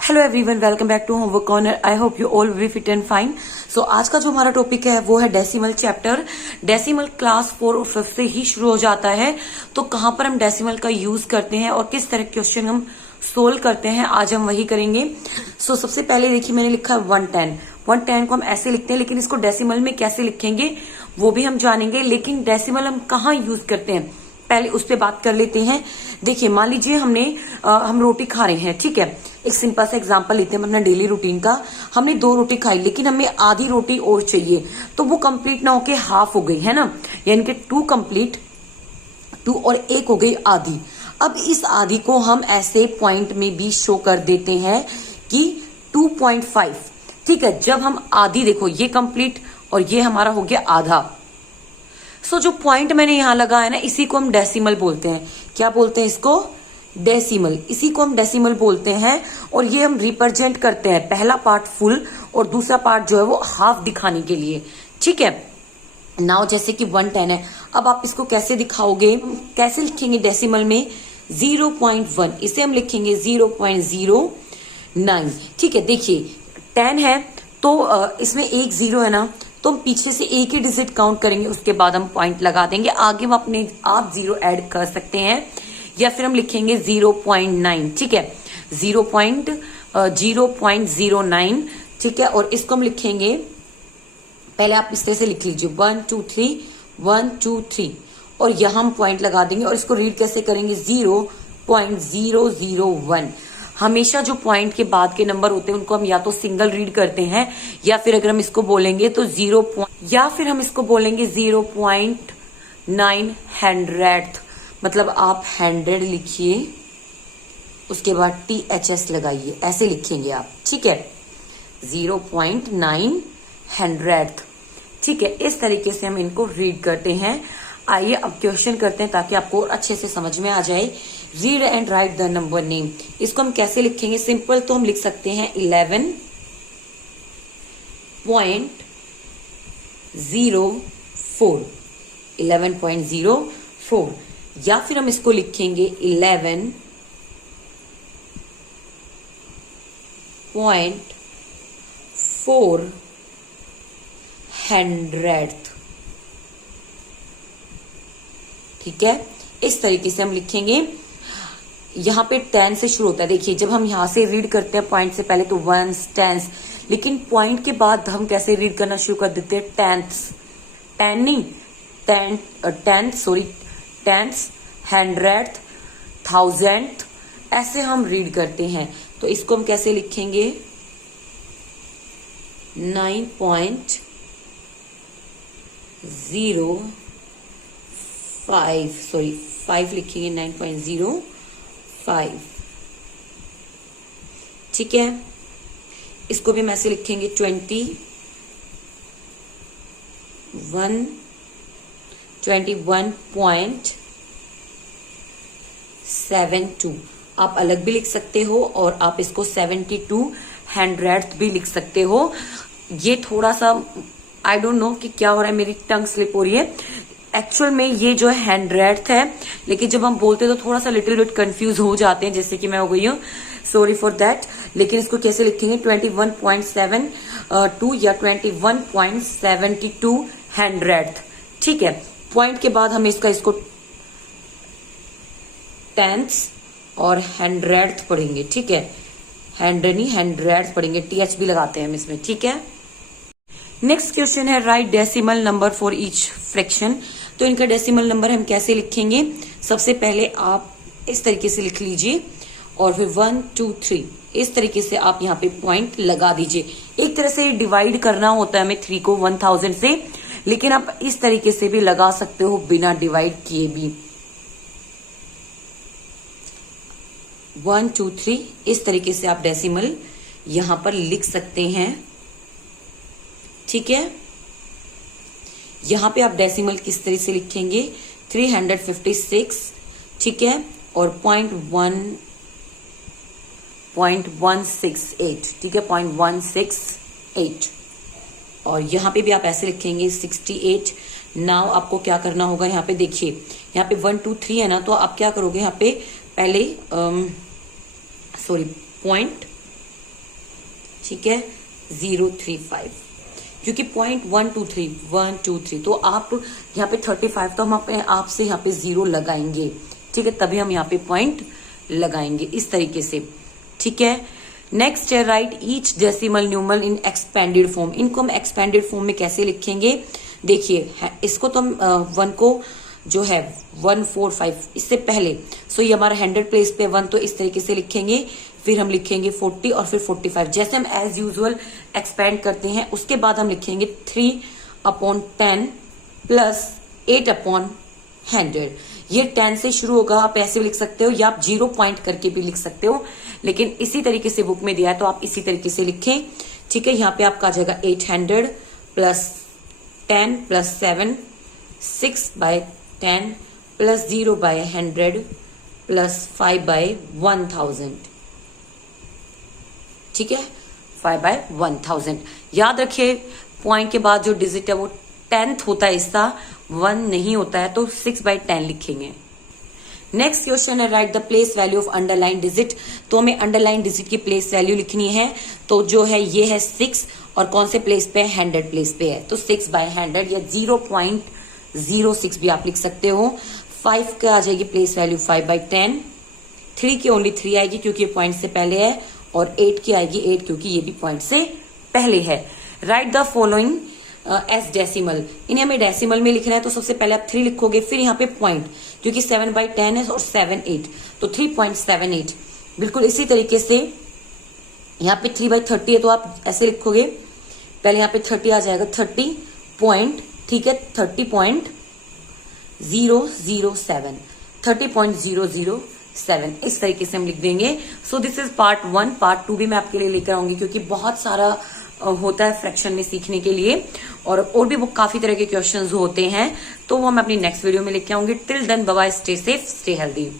Hello everyone, welcome back to homework corner. I hope you all we fit and fine. So आज का जो हमारा topic है वो है डेसिमल चैप्टर। डेसिमल क्लास 4 और 5 से ही शुरू हो जाता है। तो कहाँ पर हम डेसिमल का यूज करते हैं और किस तरह के क्वेश्चन हम सोल्व करते हैं, आज हम वही करेंगे। सो सबसे पहले देखिए मैंने लिखा है 110। 110 को हम ऐसे लिखते हैं, लेकिन इसको डेसिमल में कैसे लिखेंगे वो भी हम जानेंगे। लेकिन डेसिमल हम कहाँ यूज करते हैं पहले उस पर बात कर लेते हैं। देखिए मान लीजिए हम रोटी खा रहे हैं, ठीक है। एक सिंपल सा एग्जांपल लेते हैं अपना डेली रूटीन का। हमने 2 रोटी खाई, लेकिन हमें आधी रोटी और चाहिए, तो वो कंप्लीट ना होके हाफ हो गई है ना, यानी कि 2 कंप्लीट, 2 और 1 हो गई आधी। अब इस आधी को हम ऐसे पॉइंट में भी शो कर देते हैं कि 2.5, ठीक है। जब हम आधी, देखो ये कंप्लीट और ये हमारा हो गया आधा। सो जो पॉइंट मैंने यहां लगाया ना, इसी को हम डेसिमल बोलते हैं। क्या बोलते हैं इसको? डेसिमल। इसी को हम डेसिमल बोलते हैं। और ये हम रिप्रेजेंट करते हैं, पहला पार्ट फुल और दूसरा पार्ट जो है वो हाफ दिखाने के लिए, ठीक है। नाउ जैसे कि 110 है, अब आप इसको कैसे दिखाओगे, कैसे लिखेंगे डेसिमल में? 0.1, इसे हम लिखेंगे 0.09, ठीक है। देखिए 10 है तो इसमें एक 0 है ना, तो हम पीछे से एक ही डिजिट काउंट करेंगे, उसके बाद हम पॉइंट लगा देंगे। आगे हम अपने आप 0 ऐड कर सकते हैं, या फिर हम लिखेंगे 0.9, ठीक है। 0.09, ठीक है। और इसको हम लिखेंगे, पहले आप इस तरह से लिख लीजिए 1 2 3 1 2 3, और यहां हम पॉइंट लगा देंगे। और इसको रीड कैसे करेंगे? 0.001। हमेशा जो पॉइंट के बाद के नंबर होते हैं उनको हम या तो सिंगल रीड करते हैं, या फिर अगर हम इसको बोलेंगे तो 0.900, मतलब आप 100 लिखिए, उसके बाद THS लगाइए, ऐसे लिखेंगे आप, ठीक है। 0.900, ठीक है। इस तरीके से हम इनको रीड करते हैं। आइए अब क्वेश्चन करते हैं ताकि आपको अच्छे से समझ में आ जाए। Read and right the number name. इसको हम कैसे लिखेंगे? सिंपल तो हम लिख सकते हैं 11.04, 11.04, या फिर हम इसको लिखेंगे 11.400, ठीक है। इस तरीके से हम लिखेंगे। यहां पे 10 से शुरू होता है। देखिए जब हम यहां से रीड करते हैं पॉइंट से पहले तो वंस, टेंस, लेकिन पॉइंट के बाद हम कैसे रीड करना शुरू कर देते हैं? टेंथ्स, टेन नहीं, टेंस, हंड्रेड, थाउजेंड, ऐसे हम रीड करते हैं। तो इसको हम कैसे लिखेंगे? 5 लिखेंगे, 9.05, ठीक है। इसको भी हम ऐसे लिखेंगे 21.72। आप अलग भी लिख सकते हो और आप इसको 7200 भी लिख सकते हो। ये थोड़ा सा आई डोंट नो कि क्या हो रहा है, मेरी टंग स्लिप हो रही है। एक्चुअल में ये जो है 100 है, लेकिन जब हम बोलते हैं तो थोड़ा सा लिटिल बिट कंफ्यूज हो जाते हैं, जैसे कि मैं हो गई हूँ, सॉरी फॉर दैट। लेकिन इसको कैसे लिखेंगे? 21.72 या 21.7200, ठीक है। पॉइंट के बाद हम इसको टेंथ्स और हंड्रेड पढ़ेंगे, ठीक है। 100 नहीं, हंड्रेड पढ़ेंगे, TH भी लगाते हैं हम इसमें, ठीक है। नेक्स्ट क्वेश्चन है right decimal number for each fraction. तो इनका डेसिमल नंबर हम कैसे लिखेंगे? सबसे पहले आप इस तरीके से लिख लीजिए, और फिर 1 2 3 इस तरीके से आप यहाँ पे पॉइंट लगा दीजिए। एक तरह से डिवाइड करना होता है हमें 3 को 1000 से, लेकिन आप इस तरीके से भी लगा सकते हो बिना डिवाइड किए भी। 1 2 3 इस तरीके से आप डेसिमल यहां पर लिख सकते हैं, ठीक है। यहां पे आप डेसिमल किस तरह से लिखेंगे? 356, ठीक है, और 0.168, ठीक है, 0.168। और यहां पे भी आप ऐसे लिखेंगे 68। नाउ आपको क्या करना होगा? यहाँ पे देखिए, यहाँ पे 1 2 3 है ना, तो आप क्या करोगे? यहाँ पे पहले पॉइंट ठीक है 035, क्योंकि पॉइंट 123 तो आप यहाँ पे 35 तो हम अपने आप से यहाँ पे 0 लगाएंगे, ठीक है, तभी हम यहाँ पे पॉइंट लगाएंगे इस तरीके से, ठीक है। नेक्स्ट है राइट ईच डेसिमल न्यूमरल इन एक्सपेंडेड फॉर्म। इनको हम एक्सपेंडेड फॉर्म में कैसे लिखेंगे, देखिए इसको तो हम 1 को जो है 145 इससे पहले, सो ये हमारा 100 प्लेस पे 1, तो इस तरीके से लिखेंगे, फिर हम लिखेंगे 40 और फिर 45, जैसे हम एज यूजुअल एक्सपेंड करते हैं। उसके बाद हम लिखेंगे 3/10 प्लस 8/100। ये 10 से शुरू होगा, आप ऐसे भी लिख सकते हो या आप 0 पॉइंट करके भी लिख सकते हो, लेकिन इसी तरीके से बुक में दिया है तो आप इसी तरीके से लिखें, ठीक है। यहाँ पे आपका आ जाएगा 800 प्लस 10 प्लस 7, 6/10 प्लस 0/100 प्लस 5/1000, ठीक है 5/1000। याद रखिए पॉइंट के बाद जो डिजिट है वो 10th होता है, इसका 1 नहीं होता है, तो 6/10 लिखेंगे। नेक्स्ट क्वेश्चन है right the place value of underline digit. तो हमें अंडरलाइन डिजिट की प्लेस वैल्यू लिखनी है, तो जो है ये है 6 और कौन से प्लेस पे है 100 प्लेस पे है, तो 6/100 या 0.06 भी आप लिख सकते हो। 5 का आ जाएगी प्लेस वैल्यू 5/10, 3 की ओनली 3 आएगी क्योंकि ये पॉइंट से पहले है, और 8 की आएगी 8 क्योंकि ये भी पॉइंट से पहले है। Right the following S decimal. इन्हें हमें डेसिमल में लिखना है, तो सबसे पहले आप 3 लिखोगे, फिर यहाँ पे पॉइंट, क्योंकि 7/10 है और 7 8, तो 3.78। बिल्कुल इसी तरीके से यहाँ पे 3/30 है तो आप ऐसे लिखोगे, पहले यहाँ पे 30 आ जाएगा 30 पॉइंट, ठीक है 30.007, 30.007 इस तरीके से हम लिख देंगे। So this is part 1। Part 2 भी मैं आपके लिए लेकर आऊंगी, क्योंकि बहुत सारा होता है फ्रैक्शन में सीखने के लिए, और भी काफी तरह के क्वेश्चंस होते हैं, तो वो मैं अपनी नेक्स्ट वीडियो में लेके आऊंगी। Till then bye bye, stay safe, stay healthy.